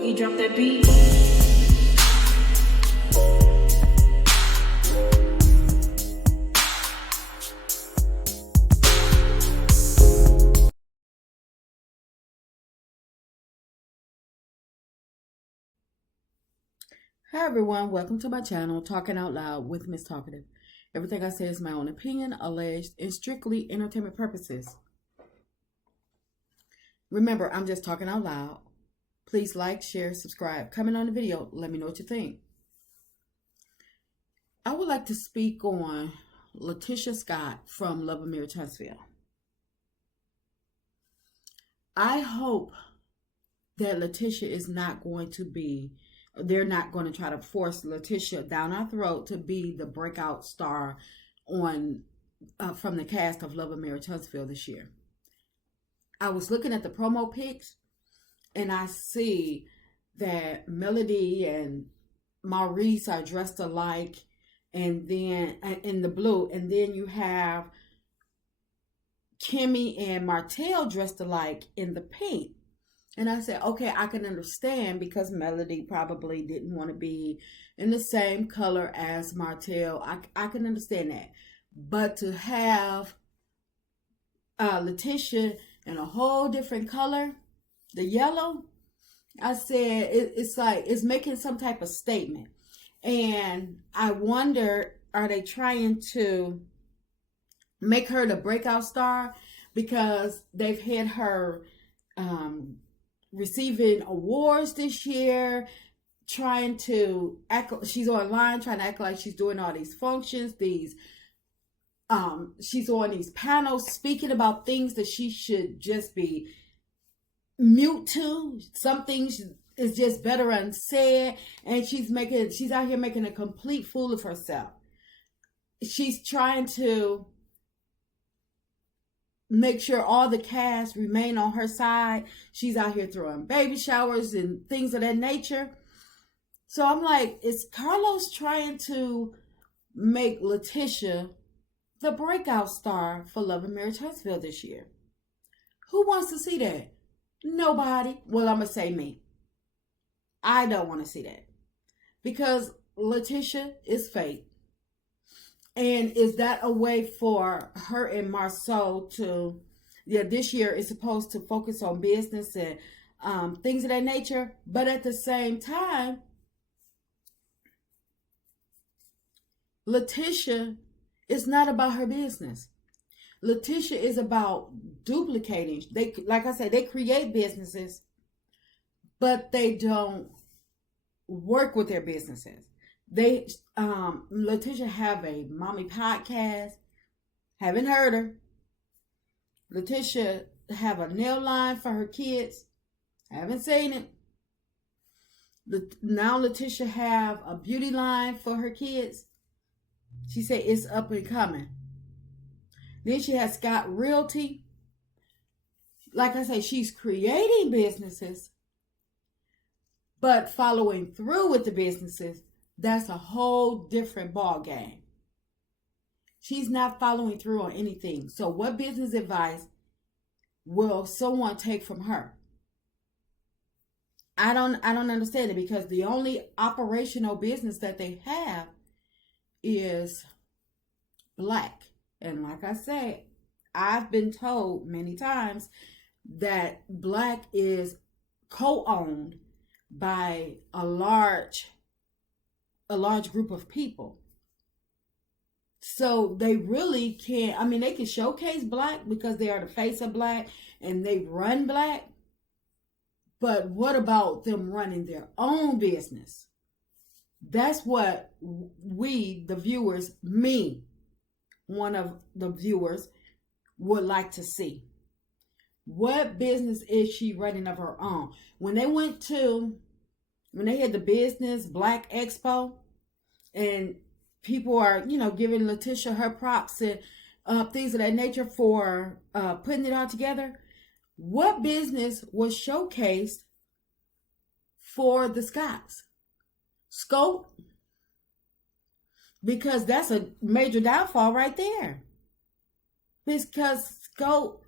Boogie, drop that beat. Hi everyone, welcome to my channel, Talking Out Loud with Miss Talkative. Everything I say is my own opinion, alleged, and strictly entertainment purposes. Remember, I'm just talking out loud. Please like, share, subscribe, comment on the video, let me know what you think. I would like to speak on Latisha Scott from Love Amir Huntsville. I hope that Latisha is not going to be they're not going to try to force Latisha down our throat to be the breakout star on from the cast of Love and Marriage Huntsville this year. I was looking at the promo pics and I see that Melody and Maurice are dressed alike, and then in the blue, and then you have Kimmy and Martell dressed alike in the pink. And I said, okay, I can understand because Melody probably didn't want to be in the same color as Martell. I can understand that. But to have Latisha in a whole different color, the yellow, I said, it's like it's making some type of statement. And I wonder, are they trying to make her the breakout star? Because they've had her receiving awards this year, trying to act, she's online trying to act like she's doing all these functions, she's on these panels speaking about things that she should just be mute to. Some things is just better unsaid, and she's out here making a complete fool of herself. She's trying to make sure all the cast remain on her side. She's out here throwing baby showers and things of that nature. So I'm like, is Carlos trying to make Latisha the breakout star for Love and Marriage Huntsville this year? Who wants to see that? Nobody. Well, I'm going to say me. I don't want to see that. Because Latisha is fake. And is that a way for her and Marceau to, this year is supposed to focus on business and things of that nature. But at the same time, Latisha is not about her business. Latisha is about duplicating. They, like I said, they create businesses, but they don't work with their businesses. They Latisha have a mommy podcast. Haven't heard her. Latisha have a nail line for her kids. Haven't seen it. Now Latisha have a beauty line for her kids. She said it's up and coming. Then she has Scott Realty. Like I say, she's creating businesses, but following through with the businesses, that's a whole different ball game. She's not following through on anything. So what business advice will someone take from her? I don't understand it, because the only operational business that they have is black. And like I say, I've been told many times that black is co-owned by a large group of people. So they really can't, they can showcase black because they are the face of black and they run black. But what about them running their own business? That's what we, the viewers, one of the viewers, would like to see. What business is she running of her own? When they had the Business Black Expo, and people are, giving Latisha her props and things of that nature for putting it all together, what business was showcased for the Scotts? Scope? Because that's a major downfall right there. Because Scope,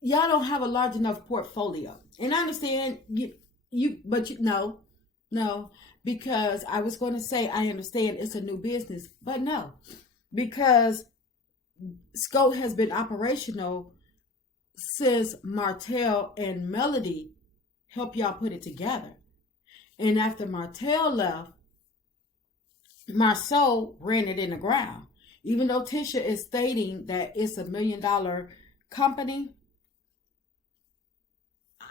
y'all don't have a large enough portfolio. And I understand No, no, because I was going to say I understand it's a new business, but no, because Scout has been operational since Martell and Melody helped y'all put it together. And after Martell left, Marceau ran it in the ground. Even though Tisha is stating that it's $1 million company,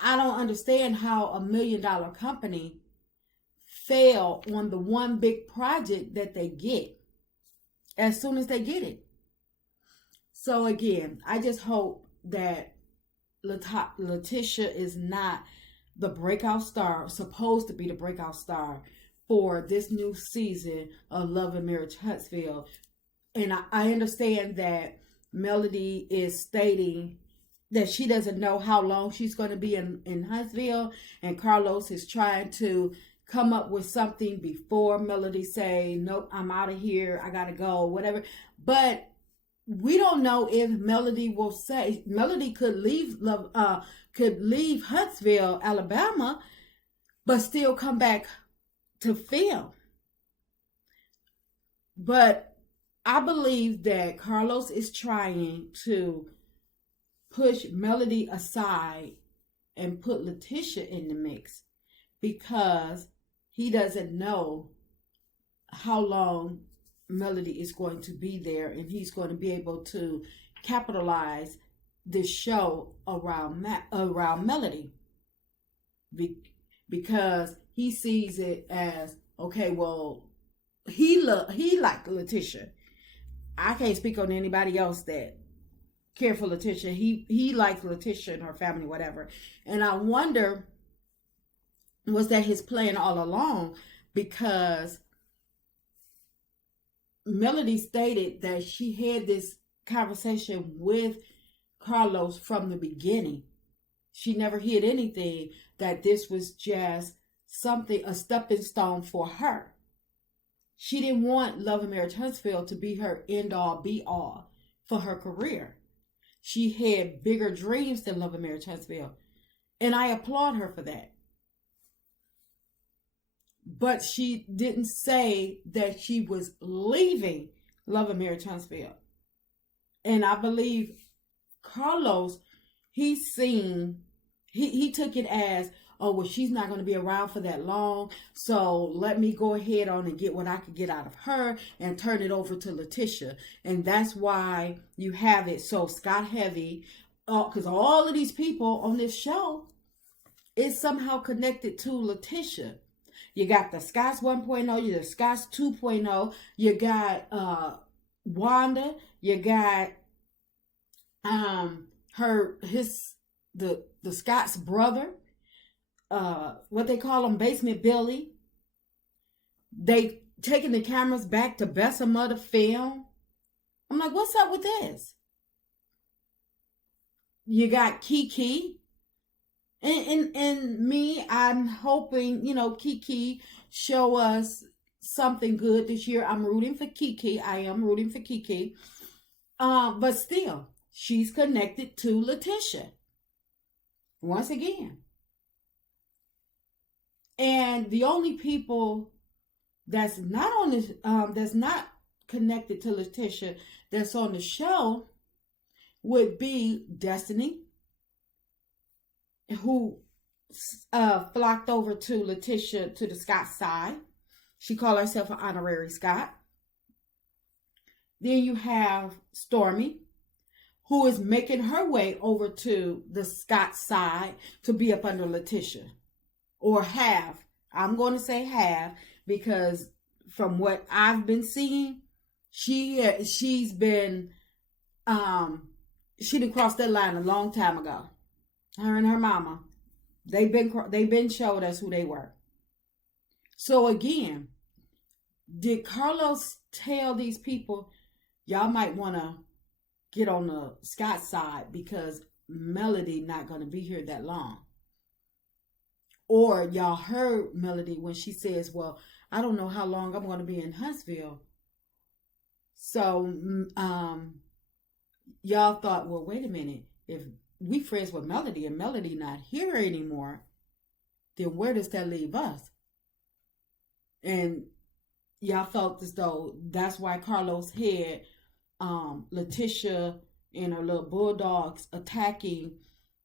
I don't understand how $1 million company fail on the one big project that they get as soon as they get it. So again, I just hope that Latisha is not the breakout star, supposed to be the breakout star for this new season of Love and Marriage Huntsville. And I understand that Melody is stating that she doesn't know how long she's going to be in Huntsville, and Carlos is trying to come up with something before Melody say, nope, I'm out of here, I gotta go, whatever. But we don't know if Melody will say. Melody could leave Huntsville, Alabama, but still come back to film. But I believe that Carlos is trying to push Melody aside and put Latisha in the mix because he doesn't know how long Melody is going to be there, and he's going to be able to capitalize this show around Melody because he sees it as, okay, well, he liked Latisha. I can't speak on anybody else that care for Latisha. He liked Latisha and her family, whatever. And I wonder, was that his plan all along? Because Melody stated that she had this conversation with Carlos from the beginning. She never hid anything, that this was just something, a stepping stone for her. She didn't want Love and Marriage Huntsville to be her end all be all for her career. She had bigger dreams than Love and Marriage Huntsville. And I applaud her for that. But she didn't say that she was leaving Love and Marriage Huntsville. And I believe Carlos, he took it as, oh, well, she's not going to be around for that long, so let me go ahead on and get what I could get out of her and turn it over to Latisha. And that's why you have it so Scott heavy, because all of these people on this show is somehow connected to Latisha. You got the Scots 1.0, you got the Scots 2.0, you got Wanda, you got the Scott's brother, what they call him, Basement Billy. They taking the cameras back to Bessemer to film. I'm like, what's up with this? You got Kiki. And me, I'm hoping, Kiki show us something good this year. I'm rooting for Kiki. I am rooting for Kiki. But still, she's connected to Latisha. Once again. And the only people that's not on this, that's not connected to Latisha, that's on the show, would be Destiny, who flocked over to Latisha, to the Scott side. She called herself an honorary Scott. Then you have Stormy, who is making her way over to the Scott side to be up under Latisha. Or have. I'm going to say have, because from what I've been seeing, she's been, she done crossed that line a long time ago. Her and her mama, they've been showed us who they were. So again, did Carlos tell these people, y'all might want to get on the Scott side because Melody not going to be here that long? Or y'all heard Melody when she says, well, I don't know how long I'm going to be in Huntsville. So y'all thought, well, wait a minute. If we friends with Melody and Melody not here anymore, then where does that leave us? And y'all felt as though that's why Carlos had Latisha and her little bulldogs attacking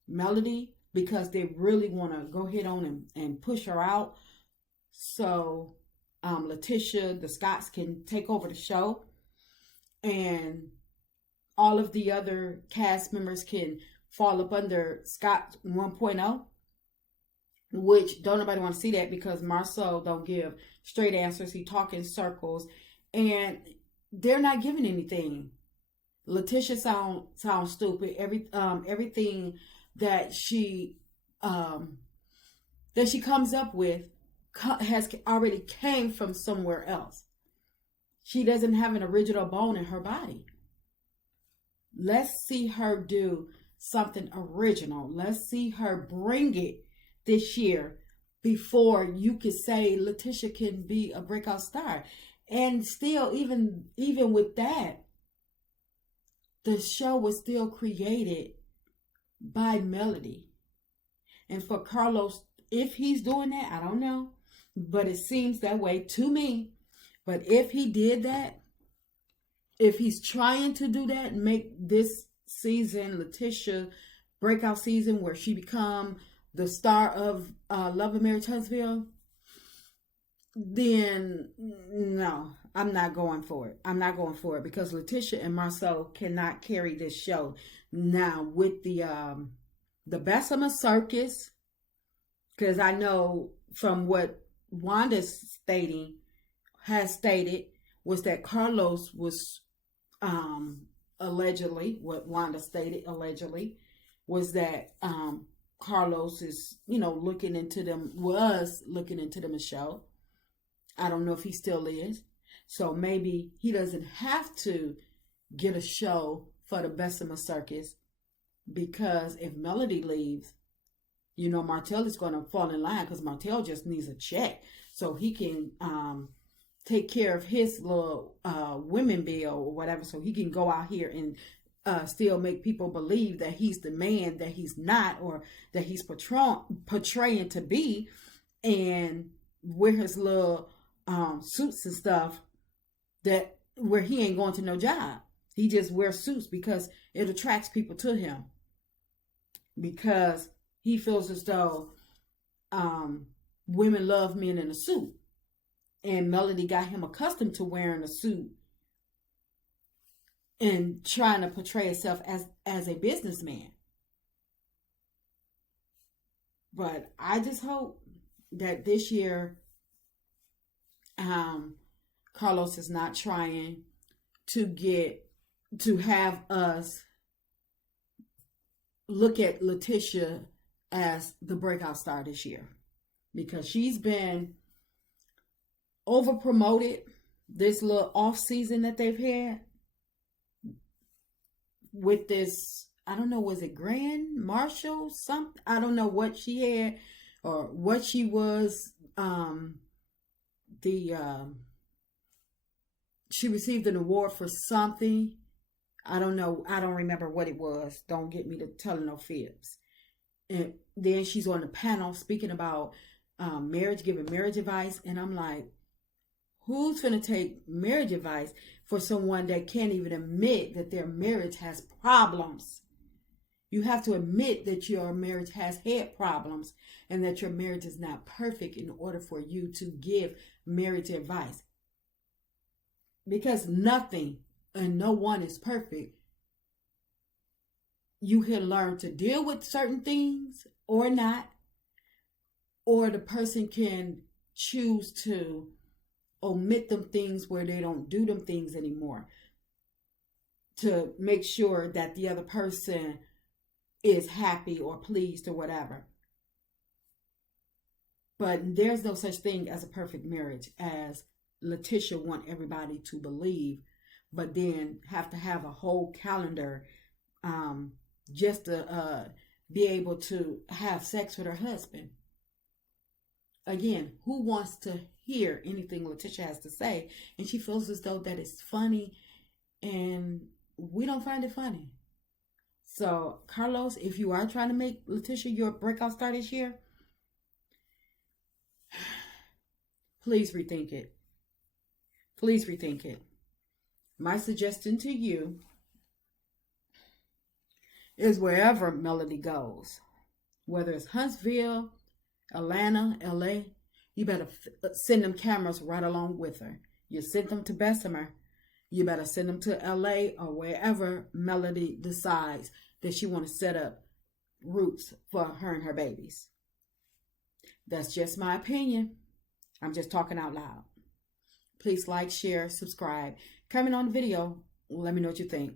Melody, because they really want to go ahead on and push her out. So Latisha, the Scotts, can take over the show, and all of the other cast members can fall up under Scott 1.0, which don't nobody want to see that, because Marcel don't give straight answers. He talk in circles, and they're not giving anything. Latisha sounds stupid. Everything that she comes up with has already came from somewhere else. She doesn't have an original bone in her body. Let's see her do something original. Let's see her bring it this year before you could say Latisha can be a breakout star. And still, even with that, the show was still created by Melody. And for Carlos, if he's doing that, I don't know, but it seems that way to me. But if he did that, if he's trying to do that and make this season Latisha breakout season where she become the star of Love and Marriage Huntsville, then no, I'm not going for it. I'm not going for it, because Latisha and Marcel cannot carry this show. Now with the Bessemer Circus, because I know from what Wanda's has stated was that Carlos was allegedly, what Wanda stated allegedly was that Carlos is, looking into them a show. I don't know if he still is. So maybe he doesn't have to get a show for the Bessemer Circus, because if Melody leaves, Martell is going to fall in line, because Martell just needs a check so he can take care of his little women bill or whatever, so he can go out here and still make people believe that he's the man that he's not, or that he's portraying to be, and wear his little suits and stuff, that where he ain't going to no job. He just wears suits because it attracts people to him, because he feels as though women love men in a suit. And Melody got him accustomed to wearing a suit and trying to portray herself as a businessman. But I just hope that this year Carlos is not trying to have us look at Latisha as the breakout star this year, because she's been over promoted this little off season that they've had with this, I don't know, was it Grand Marshal something? I don't know what she had or what she was. She received an award for something. I don't know. I don't remember what it was. Don't get me to telling no fibs. And then she's on the panel speaking about marriage, giving marriage advice. And I'm like, who's going to take marriage advice for someone that can't even admit that their marriage has problems? You have to admit that your marriage has had problems and that your marriage is not perfect in order for you to give marriage advice. Because nothing and no one is perfect. You can learn to deal with certain things or not, or the person can choose to omit them things where they don't do them things anymore, to make sure that the other person is happy or pleased or whatever. But there's no such thing as a perfect marriage, as Latisha want everybody to believe, but then have to have a whole calendar just to be able to have sex with her husband. Again, who wants to hear anything Latisha has to say? And she feels as though that it's funny, and we don't find it funny. So, Carlos, if you are trying to make Latisha your breakout star this year, Please rethink it. Please rethink it. My suggestion to you is wherever Melody goes, whether it's Huntsville, Atlanta, LA, you better send them cameras right along with her. You sent them to Bessemer, you better send them to LA or wherever Melody decides that she want to set up roots for her and her babies. That's just my opinion. I'm just talking out loud. Please like, share, subscribe. Comment on the video. Let me know what you think.